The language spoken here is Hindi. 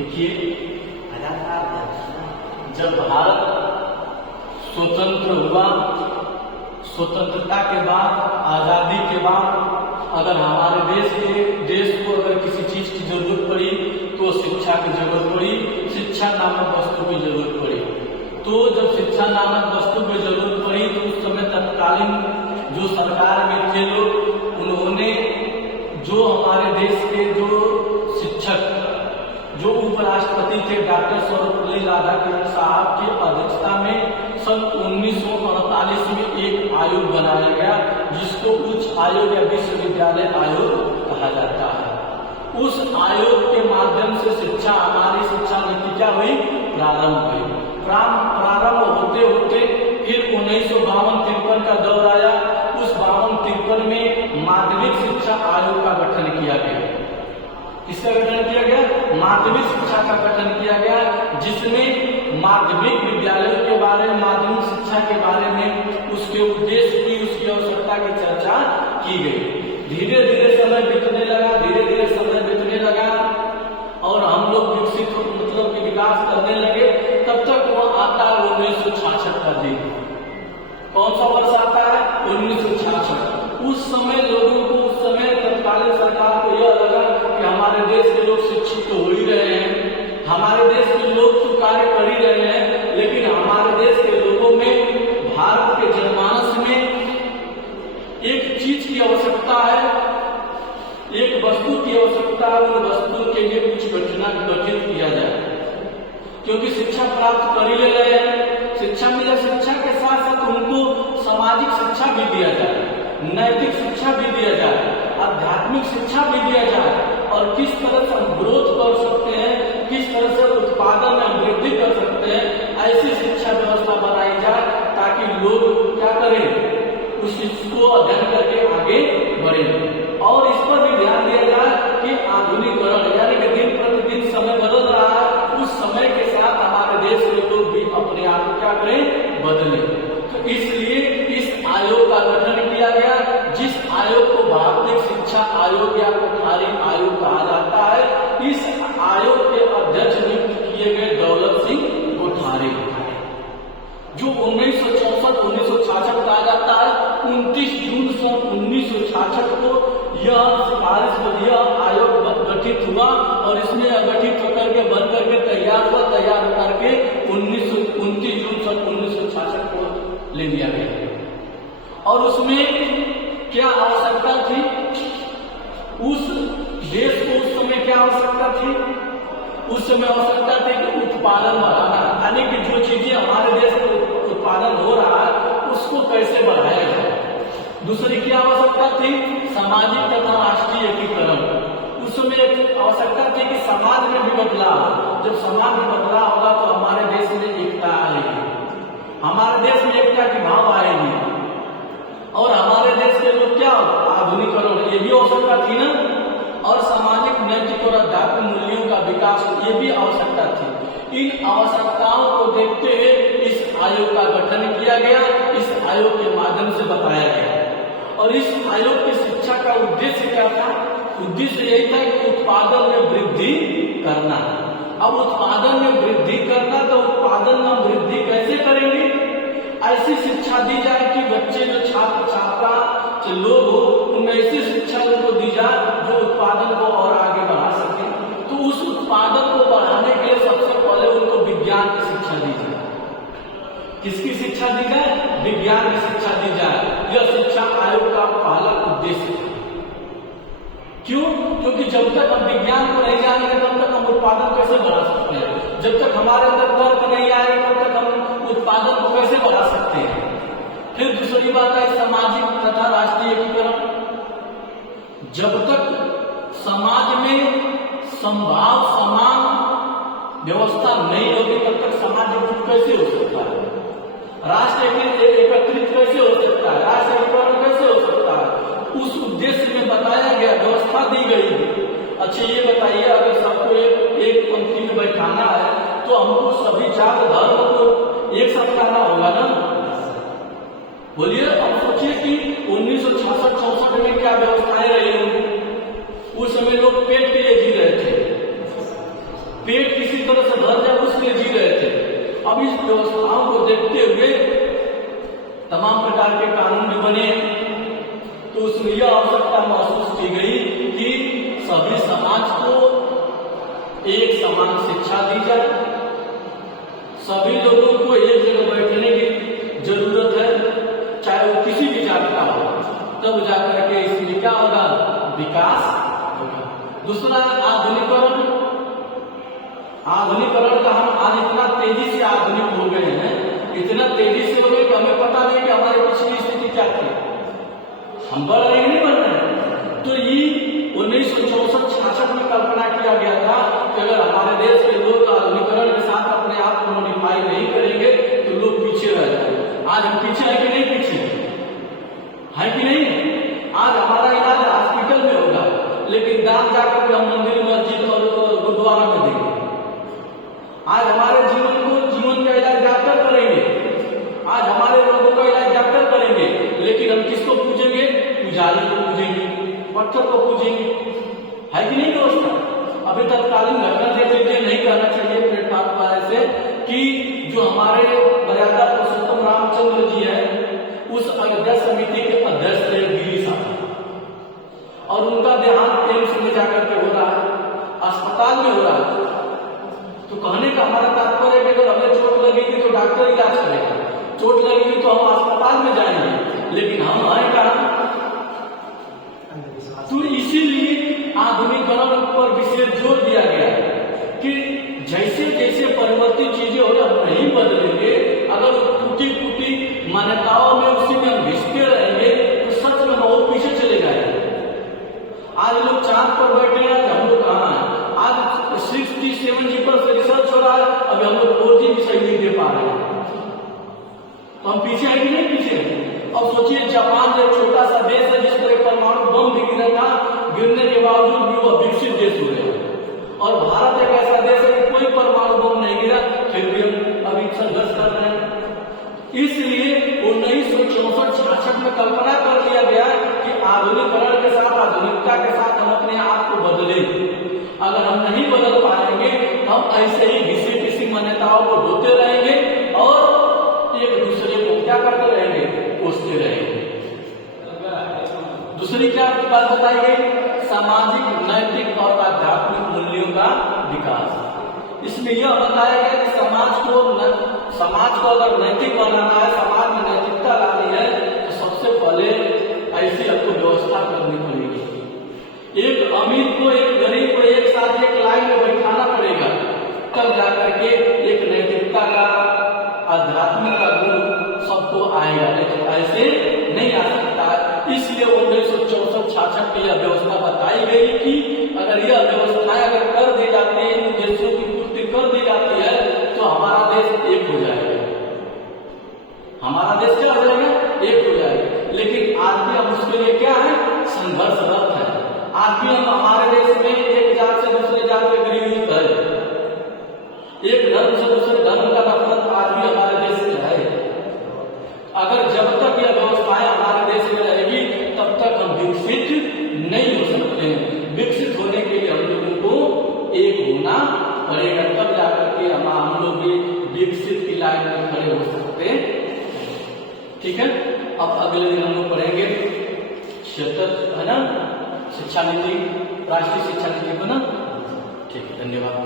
देखिए, जब भारत स्वतंत्र हुआ, स्वतंत्रता के बाद, आजादी के बाद अगर हमारे देश को अगर किसी चीज की जरूरत पड़ी तो शिक्षा की जरूरत पड़ी, शिक्षा नामक वस्तु की जरूरत पड़ी। तो जब शिक्षा नामक वस्तु की जरूरत पड़ी तो उस समय तत्कालीन जो सरकार में थे लोग, उन्होंने जो हमारे देश के जो शिक्षक, जो उपराष्ट्रपति थे डॉक्टर सर्वपल्ली राधाकृष्णन साहब की अध्यक्षता में सन 1948 में एक आयोग बनाया गया, जिसको उच्च आयोग या विश्वविद्यालय आयोग कहा जाता है। उस आयोग के माध्यम से शिक्षा, हमारी शिक्षा नीति क्या हुई, प्रारंभ हुई। प्रारंभ होते होते फिर 1952-53 का दौर आया। उस 52-53 में माध्यमिक शिक्षा आयोग का गठन किया गया। किसका गठन किया गया? माध्यमिक शिक्षा का गठन किया गया, जिसमें माध्यमिक विद्यालयों के बारे में, माध्यमिक शिक्षा के बारे में, उसके उद्देश्य की, उसकी आवश्यकता की चर्चा की गई। धीरे धीरे समय बीतने लगा, धीरे धीरे समय बीतने लगा और हम लोग विकसित मतलब विकास करने लगे। तब तक वो आता है 1966 का दिन। कौन सा वर्ष आता है? 1966। उस समय लोगों को, उस समय तत्कालीन सरकार को यह लगा कि हमारे देश के लोग शिक्षित तो हो ही रहे हैं, हमारे देश के लोग तो कार्य कर ही रहे हैं, लेकिन हमारे देश के लोगों में, भारत के जनमानस में एक चीज की आवश्यकता है, एक वस्तु की आवश्यकता है। उन वस्तु के लिए कुछ गठित किया जाए, क्योंकि शिक्षा प्राप्त कर ही ले रहे हैं। शिक्षा मिले, शिक्षा के साथ साथ उनको सामाजिक शिक्षा भी दिया जाए, नैतिक शिक्षा भी दिया जाए, आध्यात्मिक शिक्षा भी दिया जाए, और किस तरह से हम ग्रोथ कर सकते हैं, किस तरह से उत्पादन में हम वृद्धि कर सकते हैं, ऐसी शिक्षा व्यवस्था बनाई जाए ताकि लोग क्या करें, उस चीज को अध्ययन करके आगे बढ़े। और इस पर भी ध्यान दिया जाए कि आधुनिकीकरण, यानी कि दिन प्रतिदिन समय बदल रहा है, उस समय के साथ हमारे देश के लोग भी अपने आप को क्या करें, बदले। तो इसलिए इस आयोग का गठन किया गया, जिस आयोग को भारतीय शिक्षा आयोग या कोठारी आयोग कहा जाता है। इस आयोग के अध्यक्ष नियुक्त किए गए दौलत सिंह कोठारी, जो 1964-1966 कहा जाता है। 29 जून सन 1966 को यह सिफारिश, यह आयोग गठित हुआ और इसमें गठित होकर के बन करके तैयार हुआ। तैयार होकर के 29 जून सन 1966 को ले लिया गया। और उसमें क्या आवश्यकता थी, उस देश को उस समय क्या आवश्यकता थी? उस समय आवश्यकता थी कि उत्पादन बढ़ाना, यानी कि जो चीजें हमारे देश में उत्पादन हो रहा है उसको कैसे बढ़ाया जाए। दूसरी क्या आवश्यकता थी? सामाजिक तथा राष्ट्रीय एकीकरण। उस समय आवश्यकता थी कि समाज में भी बदलाव, जब समाज में बदलाव होगा तो हमारे देश में एकता आएगी, हमारे देश में एकता की भाव आएगी, और हमारे देश के लोग क्या, आधुनिकीकरण, ये भी आवश्यकता थी ना। और सामाजिक, नैतिक और आध्यात्मिक मूल्यों का विकास, ये भी आवश्यकता थी। इन आवश्यकताओं को देखते हुए इस आयोग का गठन किया गया, इस आयोग के माध्यम से बताया गया। और इस आयोग की शिक्षा का उद्देश्य क्या था? उद्देश्य यही था कि उत्पादन में वृद्धि करना। अब उत्पादन में वृद्धि करना, तो उत्पादन में वृद्धि कैसे करेंगे? ऐसी शिक्षा दी जाए कि बच्चे, जो छात्र छात्रा जो लोग हो, उनमें ऐसी शिक्षा उनको दी जाए जो उत्पादन को और आगे बढ़ा सके। तो उस उत्पादन को बढ़ाने के लिए सबसे पहले उनको विज्ञान की शिक्षा दी जाए। किसकी शिक्षा दी जाए? विज्ञान की शिक्षा दी जाए। यह शिक्षा आयोग का पहला उद्देश्य है। क्यों? क्योंकि जब तक हम विज्ञान को नहीं जानेंगे तब तक हम उत्पादन कैसे बढ़ा सकते हैं। जब तक हमारे अंदर तर्क नहीं आएगा तब तक हम उत्पादन को कैसे बढ़ा सकते हैं। फिर दूसरी बात है सामाजिक तथा राष्ट्रीय एकीकरण। जब तक समाज में संभाव समान व्यवस्था नहीं होगी तब तक समाज एकजुट कैसे हो सकता है, राष्ट्र एकत्रित कैसे हो सकता है, राष्ट्र एकीकरण कैसे हो सकता है। उस उद्देश्य में बताया गया, व्यवस्था दी गई। अच्छा ये बताइए, अगर सबको एक पंक्ति में बैठाना है तो हमको सभी जात धर्म को एक साथ करना होगा ना। बोलिए, अब सोचिए कि 1966-64 में क्या व्यवस्थाएं रही होंगी। उस समय लोग पेट के लिए जी रहे थे, पेट किसी तरह से भर जाए उसमें जी रहे थे। अब इस व्यवस्थाओं को देखते हुए तमाम प्रकार के कानून भी बने, तो उसमें यह आवश्यकता महसूस की गई कि सभी समाज को एक समान शिक्षा दी जाए, सभी लोगों को एक जगह बैठने की जरूरत है, चाहे वो किसी भी जाति का हो, तब जाकर के इसमें क्या होगा, विकास होगा। दूसरा आधुनिकरण। आधुनिकरण का हम आज इतना तेजी से आधुनिक हो गए हैं, इतना तेजी से हो गए कि हमें पता नहीं कि हमारी पिछली स्थिति क्या थी, हम बढ़ रहे नहीं बढ़ रहे हैं। तो ये 1964-66 में कल्पना किया गया था कि अगर हमारे देश के लोग आधुनिकरण के साथ अपने आप को मॉडिफाई नहीं करेंगे तो लोग पीछे रह जाएंगे। आज हम पीछे है कि नहीं, पीछे है कि नहीं? आज हमारा इलाज हॉस्पिटल में होगा, लेकिन दाम जाकर के हम मंदिर, मस्जिद और गुरुद्वारा में देंगे। आज हमारे जीवन का इलाज डॉक्टर करेंगे, आज हमारे रोगों का इलाज डॉक्टर करेंगे, लेकिन हम किसको पूजेंगे? पुजारी को पूजेंगे, पत्थर को पूजेंगे, है कि नहीं दोस्तों? अभी तत्कालीन घटना देख लीजिए, नहीं कहना चाहिए प्लेटफॉर्म पर से कि जो हमारे मर्यादा पुरुषोत्तम रामचंद्र जी है, उस अयोध्या समिति के अध्यक्ष थे गिरीश साहब, और उनका देहांत एम्स में जाकर के हो रहा है, अस्पताल में हो रहा है। तो कहने का हमारा तात्पर्य है कि अगर हमें चोट लगेगी तो डॉक्टर इलाज करेगा, चोट लगेगी तो हम अस्पताल में जाएंगे, लेकिन हम आए कहाँ? तो इसीलिए आधुनिकरण पर विशेष जोर दिया गया कि जैसे जैसे परिवर्तित चीजें हो रही, हम नहीं बदलेंगे, अगर टूटी फूटी मान्यताओं में उसी में हम घिसते रहेंगे तो सच में वो पीछे चले जाएंगे। आज लोग चांद पर बैठे हैं, हम लोग कहाँ हैं? आज 6G 7G पर रिसर्च हो रहा है, अभी हम लोग 4G भी सही नहीं दे पा रहे हैं, तो हम पीछे है कि नहीं पीछे? अब सोचिए, जापान जो छोटा सा देश है, जिस पर परमाणु बम भी गिरा था, गिरने के बावजूद भी वो विकसित देश हो गया, और भारत एक ऐसा देश है कि कोई परमाणु बम नहीं गिरा, फिर भी हम अभी संघर्ष कर रहे हैं। इसलिए 1964-66 में कल्पना कर लिया गया कि आधुनिकरण के साथ, आधुनिकता के साथ हम अपने आप को बदले। अगर हम नहीं बदल पाएंगे, हम ऐसे ही घिसी पिसी मान्यताओं को ढोते रहेंगे और एक दूसरे को क्या करते रहेंगे? कोसते रहेंगे। दूसरी क्या बात बताई गई? सामाजिक, नैतिक और आध्यात्मिक मूल्यों का विकास। इसमें यह बताया गया कि समाज को अगर नैतिक बनाना है, समाज में नैतिकता लानी है, तो सबसे पहले ऐसी आपको व्यवस्था करनी पड़ेगी। एक अमीर को, एक गरीब को एक साथ एक लाइन में बैठाना पड़ेगा, तब जाकर के एक नैतिकता का, आध्यात्मिक का गुण सबको आएगा, लेकिन ऐसे नहीं आ सकता। इसलिए 1964-66 में यह व्यवस्था बताई गई कि अगर यह व्यवस्थाएं अगर कर दी जाती है, उद्देश्यों की पूर्ति कर दी जाती है, तो हमारा देश एक हो जाएगा, हमारा देश क्या हो जाएगा? एक हो जाएगा। लेकिन आज भी हम उसके लिए क्या है? संघर्षरत है। आज भी हम हमारे देश में एक जात से दूसरे जात में विरोध है, एक धर्म से दूसरे धर्म का नफरत आज भी हमारे देश में है। अगर जब तक यह व्यवस्थाएं हमारे देश में रहेगी, तब तक हम विकसित नहीं हो सकते हैं। विकसित होने के लिए हम लोगों को एक होना पड़ेगा, तब जाकर के हम लोग भी विकसित की लाइन में खड़े हो सकते हैं। ठीक है, अब अगले दिन हम लोग पढ़ेंगे है ना, शिक्षा नीति, राष्ट्रीय शिक्षा नीति को ना। ठीक है, धन्यवाद।